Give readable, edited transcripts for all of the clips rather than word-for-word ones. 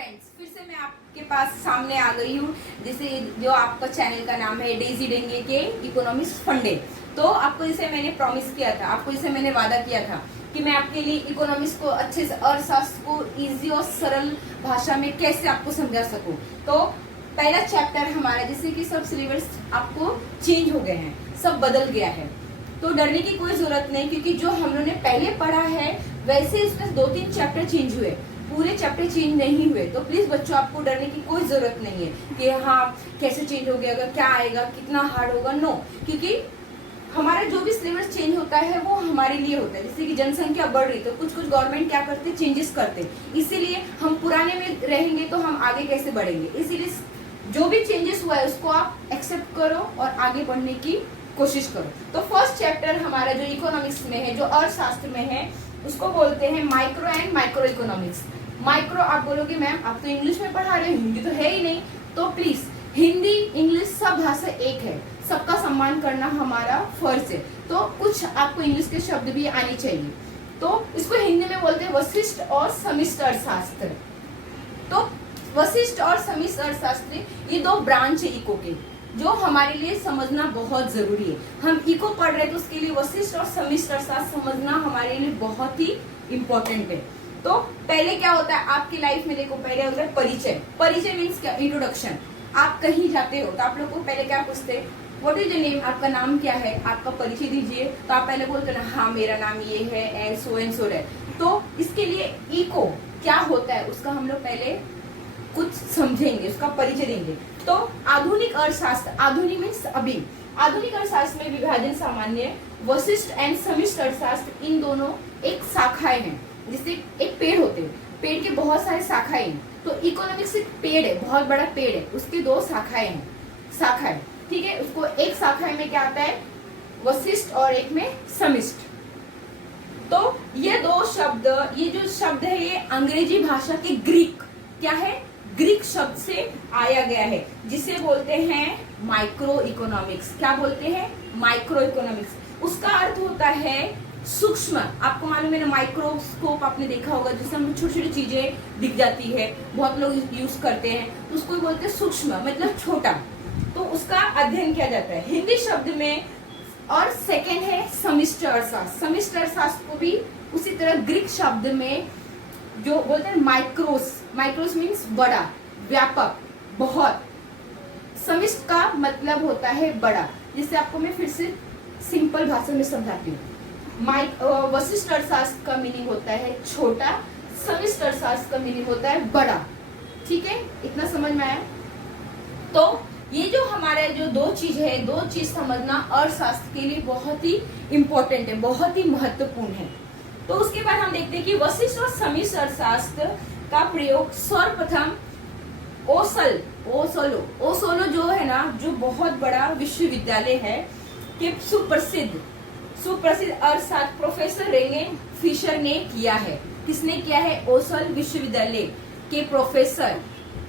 Friends, फिर से मैं आपके पास सामने आ गई हूँ, जिसे जो आपका चैनल का नाम है डेजी डेंगे के इकोनॉमिक्स फंडे। तो आपको इसे मैंने प्रॉमिस किया था, आपको इसे मैंने वादा किया था कि मैं आपके लिए इकोनॉमिक्स को अच्छे से, अर्थशास्त्र को इजी और सरल भाषा में कैसे आपको समझा सकूं। तो पहला चैप्टर हमारा, जिससे कि सब सिलेबस आपको चेंज हो गए हैं, सब बदल गया है, तो डरने की कोई जरूरत नहीं, क्योंकि जो हम लोगों ने पहले पढ़ा है वैसे इसमें 2-3 चैप्टर चेंज हुए, पूरे चैप्टर चेंज नहीं हुए। तो प्लीज बच्चों, आपको डरने की कोई जरूरत नहीं है कि हाँ कैसे चेंज हो गया, क्या आएगा, कितना हार्ड होगा। नो, क्योंकि हमारा जो भी सिलेबस चेंज होता है वो हमारे लिए होता है। जैसे कि जनसंख्या बढ़ रही, तो कुछ कुछ गवर्नमेंट क्या करते, चेंजेस करते, इसीलिए हम पुराने में रहेंगे तो हम आगे कैसे बढ़ेंगे। इसीलिए जो भी चेंजेस हुआ है उसको आप एक्सेप्ट करो और आगे बढ़ने की कोशिश करो। तो फर्स्ट चैप्टर हमारा जो इकोनॉमिक्स में है, जो अर्थशास्त्र में है, उसको बोलते हैं micro and micro economics. Micro आप बोलोगे मैम आप तो इंग्लिश में पढ़ा रहे हो, हिंदी तो है ही नहीं। तो प्लीज, हिंदी इंग्लिश सब भाषा एक है, सबका सम्मान करना हमारा फर्ज है। तो कुछ आपको इंग्लिश के शब्द भी आने चाहिए। तो इसको हिंदी में बोलते हैं वशिष्ठ और समिष्ट अर्थशास्त्र। तो वशिष्ठ और समिष्ट अर्थशास्त्र ये 2 ब्रांच है इको के, जो हमारे लिए समझना बहुत जरूरी है। हम इको पढ़ रहे हैं तो उसके लिए वशिष्ठ और समिष्ट अर्थशास्त्र समझना हमारे लिए बहुत ही इम्पोर्टेंट है। तो पहले क्या होता है आपकी लाइफ में, देखो पहले होता है परिचय। परिचय मीन्स क्या, इंट्रोडक्शन। आप कहीं जाते हो तो आप लोग को पहले क्या पूछते हैं, व्हाट इज योर नेम, आपका नाम क्या है, आपका परिचय दीजिए। तो आप पहले बोलते ना हाँ मेरा नाम ये है एंड सो है। तो इसके लिए इको क्या होता है उसका हम लोग पहले कुछ समझेंगे, उसका परिचय देंगे। तो आधुनिक अर्थशास्त्र, आधुनिक मीन्स अभी, आधुनिक अर्थशास्त्र में विभाजन सामान्य, वशिष्ठ एंड समिष्ट अर्थशास्त्र, इन दोनों एक शाखाएं हैं। जिससे एक पेड़ होते हैं, पेड़ के बहुत सारे शाखाएं हैं। तो इकोनॉमिक्स एक पेड़ है, बहुत बड़ा पेड़ है, उसके 2 शाखाएं हैं, शाखाएं, ठीक है। उसको एक शाखा में क्या आता है, वशिष्ठ, और एक में समिष्ट। तो ये 2 शब्द, ये जो शब्द है ये अंग्रेजी भाषा के ग्रीक, क्या है, ग्रीक शब्द से आया गया है, जिसे बोलते हैं माइक्रो इकोनॉमिक्स। क्या बोलते हैं, माइक्रो इकोनॉमिक्स। उसका अर्थ होता है सूक्ष्म। आपको मालूम है ना, माइक्रोस्कोप आपने देखा होगा, जिससे हम छोटी छोटी चीजें दिख जाती है, बहुत लोग यूज करते हैं, तो उसको बोलते हैं सूक्ष्म, मतलब छोटा। तो उसका अध्ययन किया जाता है हिंदी शब्द में। और सेकेंड है समिष्ट अर्थशास्त्र। समिष्ट अर्थशास्त्र को भी उसी तरह ग्रीक शब्द में जो बोलते हैं माइक्रोस, माइक्रोस मीन्स बड़ा, व्यापक, बहुत। समिष्ट का मतलब होता है बड़ा, जिससे आपको मैं फिर से सिंपल भाषा में समझाती हूँ। वशिष्ठ अर्थशास्त्र का मीनिंग होता है छोटा, समिष्ट अर्थशास्त्र का मीनिंग होता है बड़ा, ठीक है, इतना समझ में आया। तो ये जो हमारे जो 2 चीज है, 2 चीज समझना अर्थशास्त्र के लिए बहुत ही इंपॉर्टेंट है, बहुत ही महत्वपूर्ण है। तो उसके बाद हम देखते हैं कि वशिष्ठ और समिष्ट अर्थशास्त्र का प्रयोग सर्वप्रथम ओसलो जो है ना, जो बहुत बड़ा विश्वविद्यालय है के सुप्रसिद्ध अर्थशास्त्र प्रोफेसर रेंगेन फिशर ने किया है। किसने किया है, ओसल विश्वविद्यालय के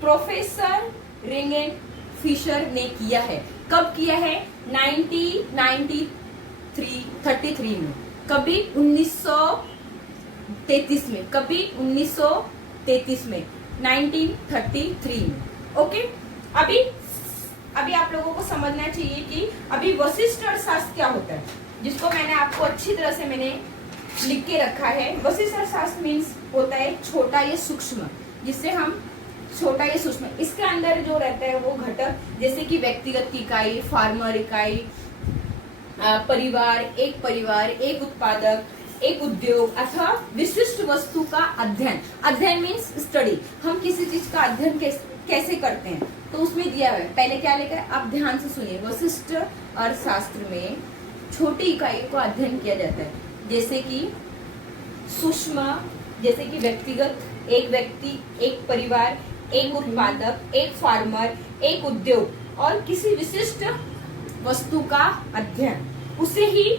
प्रोफेसर रेंगेन फिशर ने किया है। कब किया है, 1933 में, कभी 1933 में, कभी 1933 में, 1933 में। ओके, अभी आप लोगों को समझना चाहिए कि अभी वशिष्ठ अर्थशास्त्र क्या होता है, जिसको मैंने आपको अच्छी तरह से मैंने लिख के रखा है। वशिष्ठ अर्थशास्त्र मीन्स होता है छोटा या सूक्ष्म, जिससे हम छोटा या सूक्ष्म, इसके अंदर जो रहता है वो घटक, जैसे कि व्यक्तिगत इकाई, फार्मर इकाई, परिवार, एक उत्पादक, एक उद्योग अथवा विशिष्ट वस्तु का अध्ययन। अध्ययन मीन्स स्टडी, हम किसी चीज का अध्ययन कैसे करते हैं, तो उसमें दिया हुआ है। पहले क्या लेकर, आप ध्यान से सुनिए। वशिष्ठ अर्थशास्त्र में छोटी इकाई को अध्ययन किया जाता है, जैसे कि सूक्ष्म, जैसे कि व्यक्तिगत, एक व्यक्ति, एक परिवार, एक उत्पादक, एक फार्मर, एक उद्योग और किसी विशिष्ट वस्तु का अध्ययन, उसे ही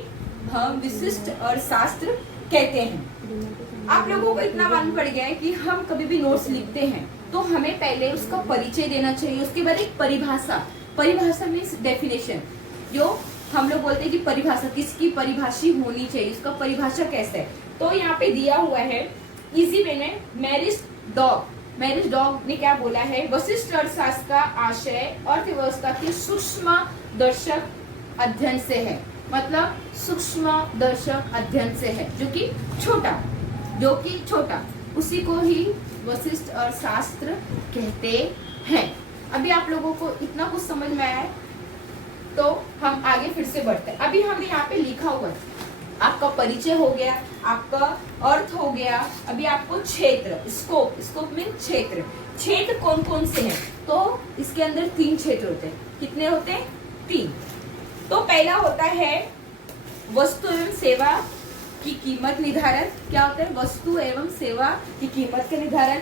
हम विशिष्ट अर्थशास्त्र कहते हैं। आप लोगों को इतना मालूम पड़ गया है कि हम कभी भी नोट्स लिखते हैं तो हमें पहले उसका परिचय देना चाहिए, उसके बाद एक परिभाषा मीन्स डेफिनेशन, जो हम लोग बोलते हैं कि परिभाषा किसकी परिभाषी होनी चाहिए, उसका परिभाषा कैसे है। तो यहाँ पे दिया हुआ है इजी वे में, मैरिज डॉग मैरिज डॉग ने क्या बोला है, वशिष्ठ अर्थशास्त्र का आशय अर्थव्यवस्था के सूक्ष्म दर्शक अध्ययन से है। मतलब सूक्ष्म दर्शक अध्ययन से है, जो कि छोटा, उसी को ही वशिष्ठ अर्थशास्त्र कहते हैं। अभी आप लोगों को इतना कुछ समझ में आया है, तो हम आगे फिर से बढ़ते हैं। अभी हमने यहाँ पे लिखा हुआ है, आपका परिचय हो गया, आपका अर्थ हो गया, अभी आपको क्षेत्र, स्कोप मीन क्षेत्र कौन कौन से हैं। तो इसके अंदर 3 क्षेत्र होते हैं। कितने होते हैं? 3। तो पहला होता है वस्तु एवं सेवा की कीमत निर्धारण। क्या होता है? वस्तु एवं सेवा की कीमत का निर्धारण।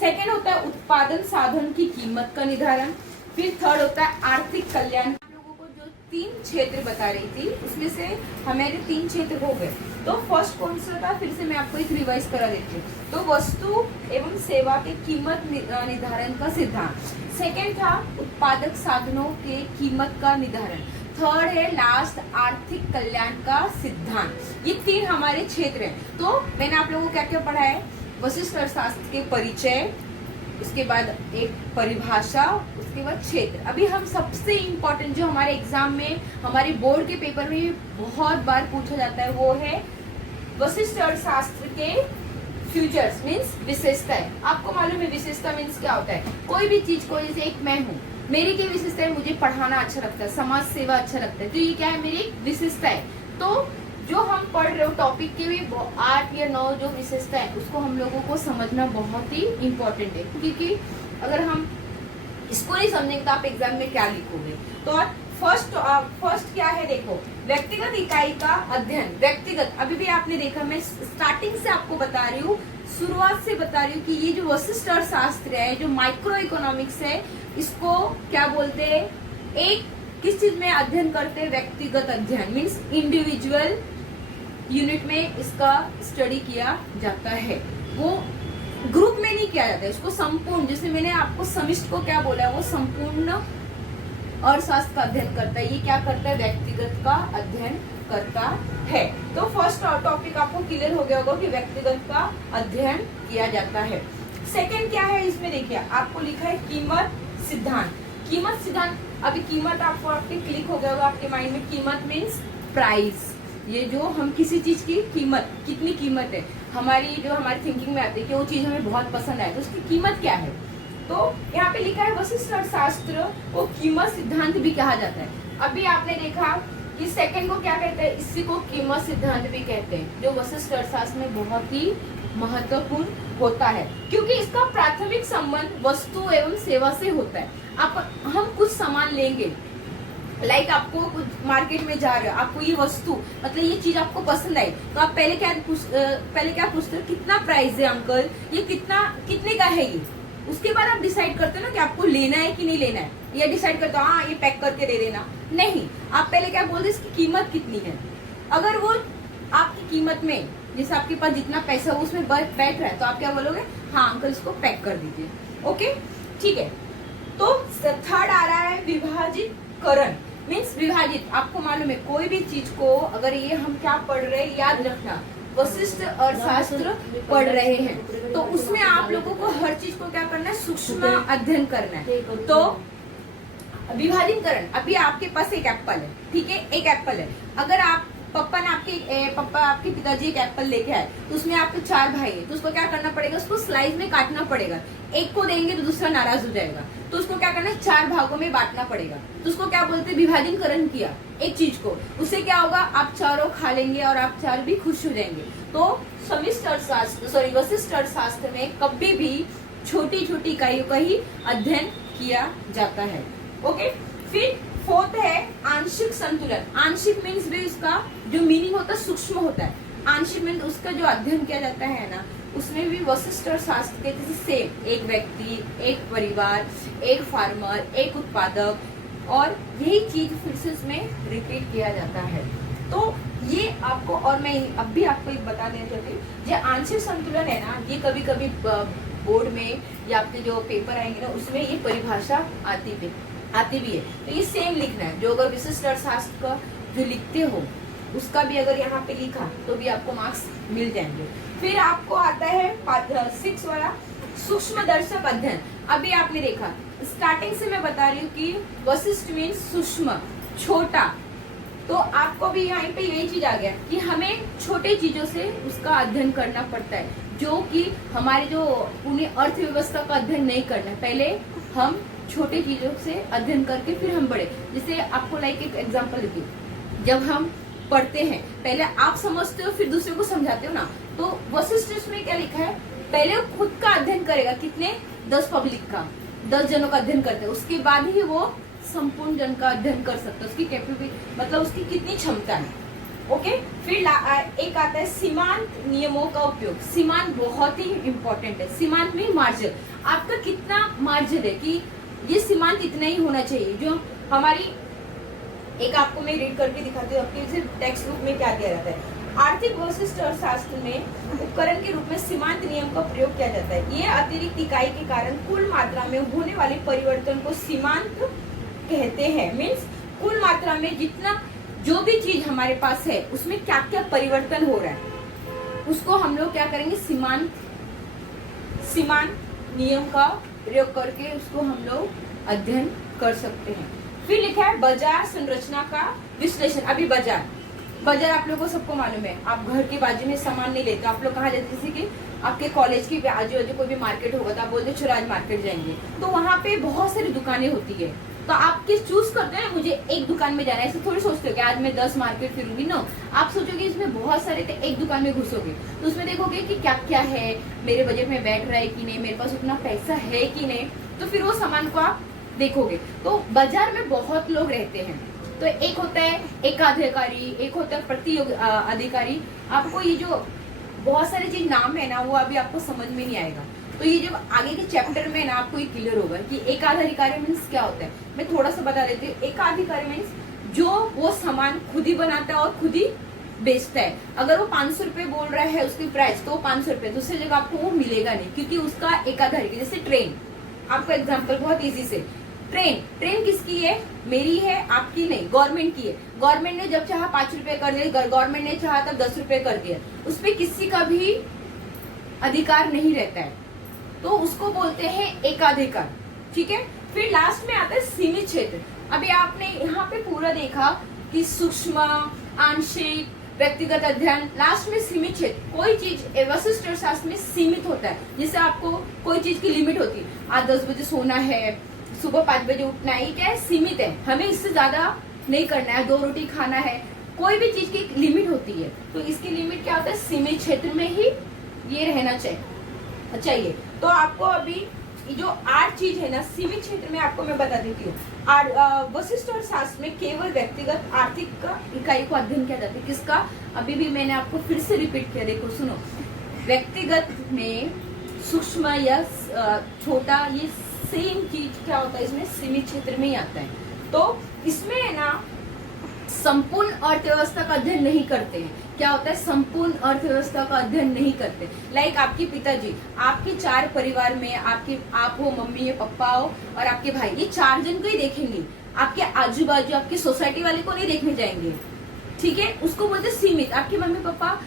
सेकेंड होता है उत्पादन साधन की कीमत का निर्धारण। फिर थर्ड होता है आर्थिक कल्याण। आप लोगों को जो 3 क्षेत्र बता रही थी, उसमें से हमारे 3 क्षेत्र हो गए। तो फर्स्ट कौन सा था, फिर से मैं आपको एक रिवाइज करा देती हूँ। तो वस्तु एवं सेवा के कीमत निर्धारण का सिद्धांत। सेकेंड था उत्पादक साधनों के कीमत का निर्धारण। थर्ड है लास्ट आर्थिक कल्याण का सिद्धांत। ये 3 हमारे क्षेत्र हैं। तो मैंने आप लोगों को क्या क्या पढ़ा है? वशिष्ठ अर्थशास्त्र के परिचय, उसके बाद एक परिभाषा, उसके बाद क्षेत्र। अभी हम सबसे इम्पोर्टेंट जो हमारे एग्जाम में, हमारे बोर्ड के पेपर में बहुत बार पूछा जाता है, वो है वशिष्ठ अर्थशास्त्र के फ्यूचर्स मीन्स विशेषताएं। आपको मालूम है विशेषता मीन्स क्या होता है? कोई भी चीज को, जैसे एक मैं हूँ, मेरी क्या विशेषता है? मुझे पढ़ाना अच्छा लगता है, समाज सेवा अच्छा लगता है, तो ये क्या है? मेरी विशेषता है। तो जो हम पढ़ रहे हो टॉपिक के भी 8 या 9 जो विशेषता है, उसको हम लोगों को समझना बहुत ही इम्पोर्टेंट है, क्योंकि अगर हम इसको नहीं समझेंगे तो आप एग्जाम में क्या लिखोगे। तो फर्स्ट क्या है? देखो, व्यक्तिगत इकाई का अध्ययन। व्यक्तिगत, अभी भी आपने देखा, मैं स्टार्टिंग से आपको बता रही हूँ, शुरुआत से बता रही हूँ कि ये जो वशिष्ठ अर्थशास्त्र है, जो माइक्रो इकोनॉमिक्स है, इसको क्या बोलते हैं? एक किस चीज में अध्ययन करते हैं? व्यक्तिगत अध्ययन मीन्स इंडिविजुअल यूनिट में इसका स्टडी किया जाता है। वो ग्रुप में नहीं किया जाता है, इसको संपूर्ण, जैसे मैंने आपको समिष्ट को क्या बोला, वो संपूर्ण अर्थशास्त्र का अध्ययन करता है। ये क्या करता है? व्यक्तिगत का अध्ययन करता है। तो फर्स्ट टॉपिक आपको क्लियर हो गया होगा कि व्यक्तिगत का अध्ययन किया जाता है। सेकंड क्या है इसमें? देखिए, आपको लिखा है कीमत सिद्धांत। कीमत सिद्धांत, अभी कीमत आपको आपके क्लिक हो गया होगा आपके माइंड में। कीमत मीन्स प्राइस। ये जो हम किसी चीज की कीमत, कितनी कीमत है, हमारी जो हमारी थिंकिंग में आती है कि वो चीज हमें बहुत पसंद आए, तो उसकी कीमत क्या है? तो यहाँ पे लिखा है वशिष्ठ अर्थशास्त्र को कीमत सिद्धांत भी कहा जाता है। अभी आपने देखा कि सेकंड को क्या कहते हैं? इसी को कीमत सिद्धांत भी कहते हैं, जो वशिष्ठ अर्थशास्त्र में बहुत ही महत्वपूर्ण होता है, क्योंकि इसका प्राथमिक संबंध वस्तु एवं सेवा से होता है। हम कुछ सामान लेंगे, लाइक आपको कुछ मार्केट में जा रहे हो, आपको ये वस्तु, मतलब ये चीज आपको पसंद आई, तो आप पहले क्या पूछते हो? कितना प्राइस है अंकल, ये कितने का है ये? उसके बाद आप डिसाइड करते हो ना कि आपको लेना है कि नहीं लेना है, या डिसाइड करते हो हाँ ये पैक करके दे देना। नहीं, आप पहले क्या बोलते, इसकी कीमत कितनी है। अगर वो आपकी कीमत में, जैसे आपके पास जितना पैसा हो उसमें बैठ रहा है, तो आप क्या बोलोगे? हाँ अंकल इसको पैक कर दीजिए। ओके, ठीक है। तो थर्ड आ रहा है विभाजित करण मीन्स विभाजित। आपको मालूम है कोई भी चीज को, अगर ये हम क्या पढ़ रहे हैं, याद रखना, वशिष्ठ अर्थशास्त्र पढ़ रहे हैं, तो उसमें आप लोगों को हर चीज को क्या करना है? सूक्ष्म अध्ययन करना है। तो विभाजनकरण, अभी आपके पास एक एप्पल है, ठीक है, एक एप्पल है। अगर आप पापा आपके पिताजी एक एप्पल लेके आए, तो उसमें आपके 4 भाई है, तो उसको क्या करना पड़ेगा? उसको स्लाइस में काटना पड़ेगा। एक को देंगे तो दूसरा नाराज हो जाएगा, तो उसको क्या करना है? 4 भागों में बांटना पड़ेगा। तो उसको क्या बोलते हैं? विभाजनकरण किया एक चीज को। उससे क्या होगा? आप चारों खा लेंगे और आप 4 भी खुश हो जाएंगे। तो वशिष्ठ अर्थशास्त्र में कभी भी छोटी छोटी इकाइयों का ही अध्ययन किया जाता है। ओके, फिर फोर्थ है आंशिक संतुलन। आंशिक मीन्स भी उसका जो मीनिंग होता है सूक्ष्म होता है। आंशिक मीन्स उसका जो अध्ययन किया जाता है ना, उसमें भी वशिष्ठ अर्थशास्त्र के जैसे सेम एक व्यक्ति, एक परिवार, एक फार्मर, एक उत्पादक, और यही चीज फिर से इसमें रिपीट किया जाता है। तो ये आपको, और मैं अब भी आपको एक बता देना चाहती हूँ, जो आंशिक संतुलन है ना, ये कभी कभी बोर्ड में या आपके जो पेपर आएंगे ना, उसमें ये परिभाषा आती भी है। तो ये सेम लिखना है, जो अगर विशिष्ट अर्थशास्त्र का जो लिखते हो उसका भी अगर यहाँ पे लिखा तो भी आपको मार्क्स मिल जाएंगे। फिर आपको आता है 6 वाला सूक्ष्म दर्शक अध्ययन। अभी आपने देखा स्टार्टिंग से मैं बता रही हूँ कि वशिष्ठ मीन्स सूक्ष्म, छोटा। तो आपको भी यहाँ पे यही चीज आ गया कि हमें छोटे चीजों से उसका अध्ययन करना पड़ता है, जो कि हमारे जो पूरी अर्थव्यवस्था का अध्ययन नहीं करना है। पहले हम छोटे चीजों से अध्ययन करके फिर हम बढ़े। जैसे आपको लाइक एक एग्जांपल देती हूँ, जब हम पढ़ते हैं पहले आप समझते हो फिर दूसरे को समझाते हो ना। तो वशिष्ठ में क्या लिखा है, पहले वो खुद का अध्ययन करेगा, कितने 10 पब्लिक का, 10 जनों का अध्ययन करते हैं, उसके बाद ही वो संपूर्ण जन का अध्ययन कर सकता है। उसकी कैपेबिलिटी मतलब उसकी कितनी क्षमता है। ओके, फिर एक आता है सीमांत नियमों का उपयोग। सीमांत बहुत ही इंपॉर्टेंट है। सीमांत में मार्जिन, आपका कितना मार्जिन है कि ये सीमांत इतना ही होना चाहिए। जो हमारी एक आपको मैं रीड करके दिखाती हूँ, आपके टेक्स्ट बुक में क्या दिया रहता है। आर्थिक वशिष्ठ अर्थशास्त्र में उपकरण के रूप में सीमांत नियम का प्रयोग किया जाता है। ये अतिरिक्त इकाई के कारण कुल मात्रा में होने वाले परिवर्तन को सीमांत कहते हैं। मीन्स कुल मात्रा में जितना जो भी चीज हमारे पास है उसमें क्या क्या परिवर्तन हो रहा है उसको हम लोग क्या करेंगे, सीमांत नियम का प्रयोग करके उसको हम लोग अध्ययन कर सकते हैं। फिर लिखा है बाजार संरचना का विश्लेषण। अभी बाजार आप लोगों को सबको मालूम है, आप घर के बाजू में सामान नहीं लेते, आप लोग कहाँ जाते, जैसे कि आपके कॉलेज के आजू बाजू कोई भी मार्केट होगा तो आप बोलते चलो आज मार्केट जाएंगे, तो वहाँ पे बहुत सारी दुकानें होती है। तो आप किस चूज करते हैं, मुझे एक दुकान में जाना है, ऐसे थोड़ी सोचते हो कि आज मैं 10 मार्केट फिरूंगी। नो, आप सोचोगे इसमें बहुत सारे, तो एक दुकान में घुसोगे तो उसमें देखोगे कि क्या क्या है, मेरे बजट में बैठ रहा है कि नहीं, मेरे पास उतना पैसा है कि नहीं, तो फिर वो सामान को आप देखोगे। तो बाजार में बहुत लोग रहते हैं, तो एक होता है एकाधिकारी, एक होता है प्रतियोगी अधिकारी। आपको ये जो बहुत सारे चीज नाम है ना, वो अभी आपको समझ में नहीं आएगा। तो ये जब आगे के चैप्टर में ना आपको ये क्लियर होगा कि एकाधिकारी मीन्स क्या होता है। मैं थोड़ा सा बता देती हूँ। एकाधिकारी मीन्स जो वो सामान खुद ही बनाता है और खुद ही बेचता है। अगर वो 500 रुपए बोल रहा है उसकी प्राइस, तो 500 रुपए, दूसरी जगह आपको वो मिलेगा नहीं, क्योंकि उसका एकाधिकारी। जैसे ट्रेन, आपको एग्जाम्पल बहुत ईजी से, ट्रेन किसकी है, मेरी है, आपकी नहीं, गवर्नमेंट की है। गवर्नमेंट ने जब चाहा 5 रुपए कर दिया, गवर्नमेंट ने चाहा तब 10 रुपए कर दिया, उसपे किसी का भी अधिकार नहीं रहता है, तो उसको बोलते हैं एकाधिकार। ठीक है। फिर लास्ट में आता है सीमित क्षेत्र। अभी आपने यहाँ पे पूरा देखा कि सूक्ष्म, आंशिक, व्यक्तिगत अध्ययन, लास्ट में सीमित क्षेत्र। कोई चीज वशिष्ठ अर्थशास्त्र में सीमित होता है, जिससे आपको कोई चीज की लिमिट होती है, आज 10 बजे सोना है, सुबह 5 बजे उठना है, ये क्या है, सीमित है, हमें इससे ज्यादा नहीं करना है, 2 रोटी खाना है, कोई भी चीज की एक लिमिट होती है। तो इसकी लिमिट क्या होता है, सीमित क्षेत्र में ही ये रहना चाहिए। तो आपको अभी जो 8 चीज है ना सीमित क्षेत्र में, आपको मैं बता देती हूँ। वशिष्ठ अर्थशास्त्र में केवल व्यक्तिगत आर्थिक इकाई को अध्ययन किया जाता है। किसका, अभी भी मैंने आपको फिर से रिपीट किया, देखो सुनो। व्यक्तिगत में सूक्ष्म या छोटा, ये सेम चीज क्या होता है, इसमें सीमित क्षेत्र में ही आता है। तो इसमें है ना संपूर्ण अर्थव्यवस्था का अध्ययन नहीं करते हैं। क्या होता है, संपूर्ण अर्थव्यवस्था का अध्ययन नहीं करते। लाइक आपके पिताजी, आपके 4 परिवार में आप हो, मम्मी है, पापा हो और आपके भाई, ये 4 जन को ही देखेंगे, आपके आजू बाजू आपकी सोसाइटी वाले को नहीं देखने जाएंगे। ठीक है, उसको बोलते सीमित। आपके मम्मी पापा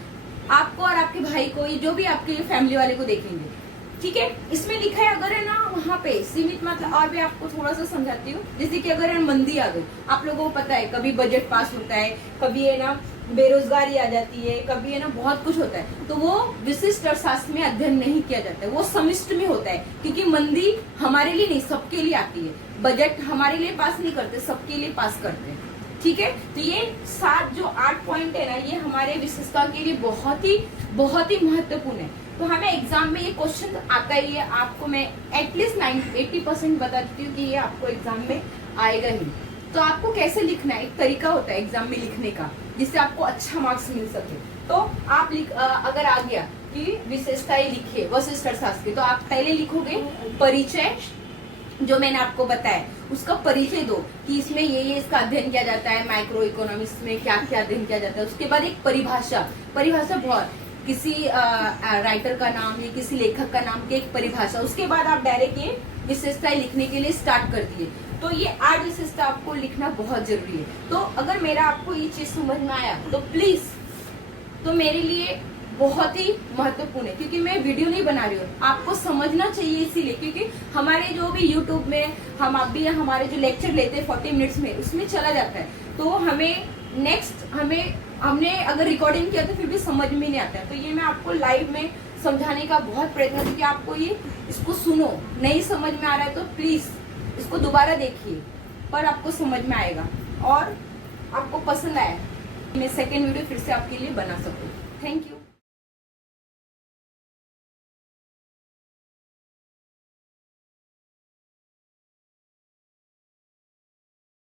आपको और आपके भाई को, ये जो भी आपके फैमिली वाले को देखेंगे। ठीक है, इसमें लिखा है अगर है ना वहाँ पे सीमित, मतलब और भी आपको थोड़ा सा समझाती हूँ। जैसे कि अगर मंदी आ गई, आप लोगों को पता है कभी बजट पास होता है, कभी है ना बेरोजगारी आ जाती है, कभी है ना बहुत कुछ होता है, तो वो विशिष्ट अर्थशास्त्र में अध्ययन नहीं किया जाता है, वो समिष्ट में होता है। क्योंकि मंदी हमारे लिए नहीं, सबके लिए आती है। बजट हमारे लिए पास नहीं करते, सबके लिए पास करते हैं। ठीक है, तो ये 7 जो 8 पॉइंट है ना, ये हमारे विशेषता के लिए बहुत ही महत्वपूर्ण है। तो हमें एग्जाम में ये क्वेश्चन आता ही है, आपको मैं एटलीस्ट 80% बता देती हूँ कि ये आपको एग्जाम में आएगा ही। तो आपको कैसे लिखना है, एक तरीका होता है एग्जाम में लिखने का, जिससे आपको अच्छा मार्क्स मिल सके। तो आप अगर आ गया कि विशेषताएं लिखिए वशिष्ठ अर्थशास्त्र की, तो आप पहले लिखोगे परिचय, जो मैंने आपको बताया उसका परिचय दो कि इसमें ये इसका अध्ययन किया जाता है, माइक्रो इकोनॉमिक्स में क्या क्या अध्ययन किया जाता है। उसके बाद एक परिभाषा बहुत, किसी राइटर का नाम या किसी लेखक का नाम की एक परिभाषा। उसके बाद आप डायरेक्ट ये विशेषताएं लिखने के लिए स्टार्ट कर दिए। तो ये 8 विशेषता आपको लिखना बहुत जरूरी है। तो अगर मेरा आपको ये चीज समझ में आया तो प्लीज, तो मेरे लिए बहुत ही महत्वपूर्ण है, क्योंकि मैं वीडियो नहीं बना रही हूँ, आपको समझना चाहिए इसीलिए, क्योंकि हमारे जो भी यूट्यूब में हम आप भी हमारे जो लेक्चर लेते हैं 40 मिनट्स में, उसमें चला जाता है, तो हमें नेक्स्ट हमने अगर रिकॉर्डिंग किया तो फिर भी समझ में नहीं आता है। तो ये मैं आपको लाइव में समझाने का बहुत प्रयत्न है कि आपको ये इसको सुनो, नहीं समझ में आ रहा है तो प्लीज इसको दोबारा देखिए, पर आपको समझ में आएगा और आपको पसंद आया, मैं सेकेंड वीडियो फिर से आपके लिए बना सकूँ। Thank you.